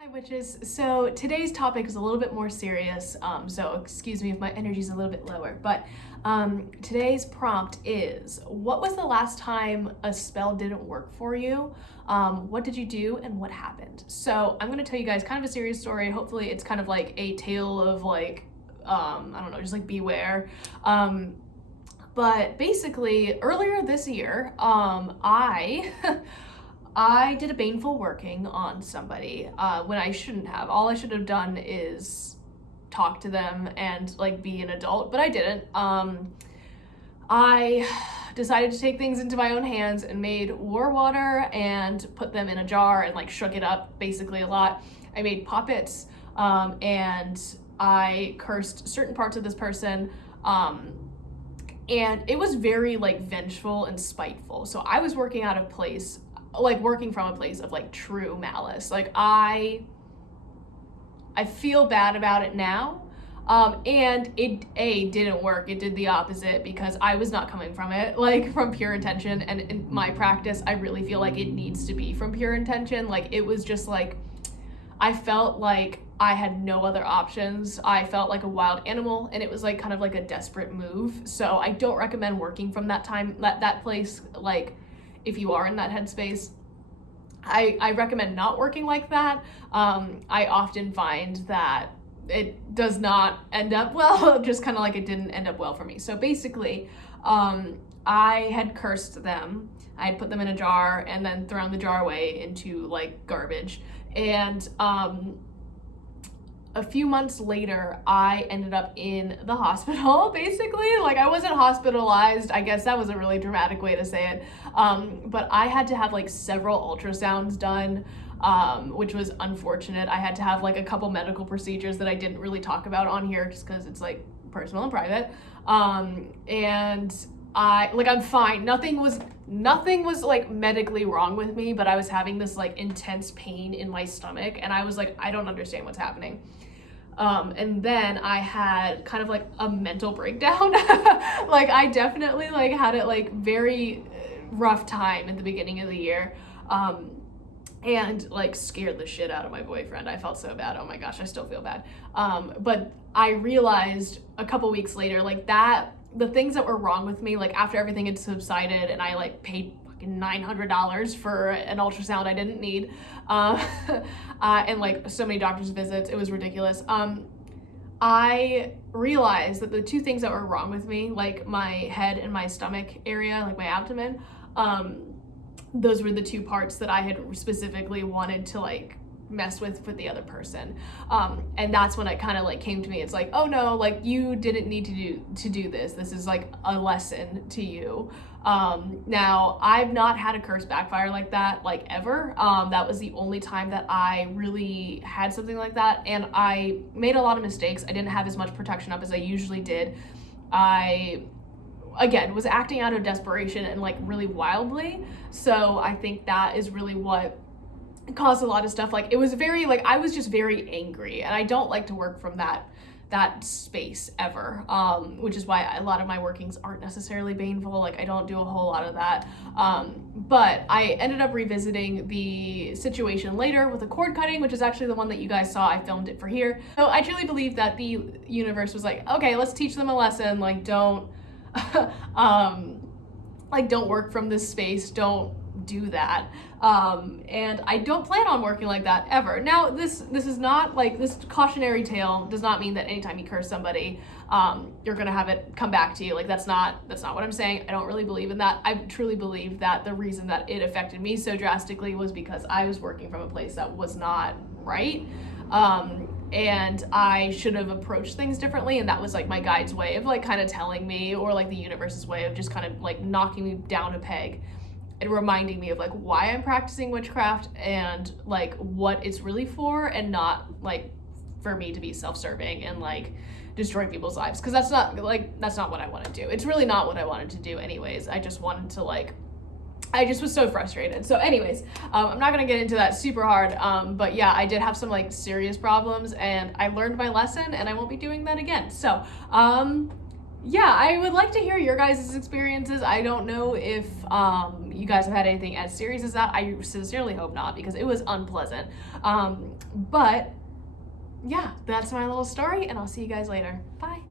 Hi witches. So today's topic is a little bit more serious, so excuse me if my energy is a little bit lower, but today's prompt is, what was the last time a spell didn't work for you? What did you do and what happened? So I'm going to tell you guys kind of a serious story. Hopefully it's kind of like a tale of like, I don't know, just like beware. But basically earlier this year, I did a baneful working on somebody when I shouldn't have. All I should have done is talk to them and like be an adult, but I didn't. I decided to take things into my own hands and made war water and put them in a jar and like shook it up basically a lot. I made puppets and I cursed certain parts of this person. And it was very like vengeful and spiteful. So I was working out of place, like working from a place of like true malice. Like I feel bad about it now. And it didn't work. It did the opposite because I was not coming from it like from pure intention. And in my practice, I really feel like it needs to be from pure intention. Like it was just like, I felt like I had no other options. I felt like a wild animal and it was like kind of like a desperate move. So I don't recommend working from that time, that place. Like if you are in that headspace, I recommend not working like that. I often find that it does not end up well, just kind of like it didn't end up well for me. So basically, I had cursed them. I had put them in a jar and then thrown the jar away into like garbage. And a few months later, I ended up in the hospital, basically. Like, I wasn't hospitalized. I guess that was a really dramatic way to say it. But I had to have, like, several ultrasounds done, which was unfortunate. I had to have, like, a couple medical procedures that I didn't really talk about on here just because it's, like, personal and private. And I'm fine. Nothing was like medically wrong with me, but I was having this like intense pain in my stomach and I was like, I don't understand what's happening. And then I had kind of like a mental breakdown. Like I definitely like had it like very rough time at the beginning of the year. And like scared the shit out of my boyfriend. I felt so bad. Oh my gosh, I still feel bad. But I realized a couple weeks later, like that, the things that were wrong with me, like after everything had subsided and I like paid fucking $900 for an ultrasound I didn't need, and like so many doctor's visits, it was ridiculous. I realized that the two things that were wrong with me, like my head and my stomach area, like my abdomen, those were the two parts that I had specifically wanted to like mess with the other person. And that's when it kind of like came to me. It's like, oh no, like you didn't need to do this. This is like a lesson to you. Now I've not had a curse backfire like that, like ever. That was the only time that I really had something like that. And I made a lot of mistakes. I didn't have as much protection up as I usually did. I again was acting out of desperation and like really wildly. So I think that is really what caused a lot of stuff. Like it was very like I was just very angry and I don't like to work from that space ever, which is why a lot of my workings aren't necessarily baneful. Like I don't do a whole lot of that, but I ended up revisiting the situation later with a cord cutting, which is actually the one that you guys saw. I filmed it for here. So I truly believe that the universe was like, okay, let's teach them a lesson. Like don't like don't work from this space, don't do that. And I don't plan on working like that ever. Now this is not like, this cautionary tale does not mean that anytime you curse somebody, you're gonna have it come back to you. Like that's not what I'm saying. I don't really believe in that. I truly believe that the reason that it affected me so drastically was because I was working from a place that was not right. And I should have approached things differently, and that was like my guide's way of like kind of telling me, or like the universe's way of just kind of like knocking me down a peg and reminding me of like why I'm practicing witchcraft and like what it's really for, and not like for me to be self-serving and like destroy people's lives, because that's not what I want to do. It's really not what I wanted to do anyways. I just wanted to like, I just was so frustrated. So anyways, I'm not gonna get into that super hard, but yeah, I did have some like serious problems and I learned my lesson and I won't be doing that again. So yeah, I would like to hear your guys' experiences. I don't know if you guys have had anything as serious as that. I sincerely hope not, because it was unpleasant. But yeah, that's my little story, and I'll see you guys later. Bye.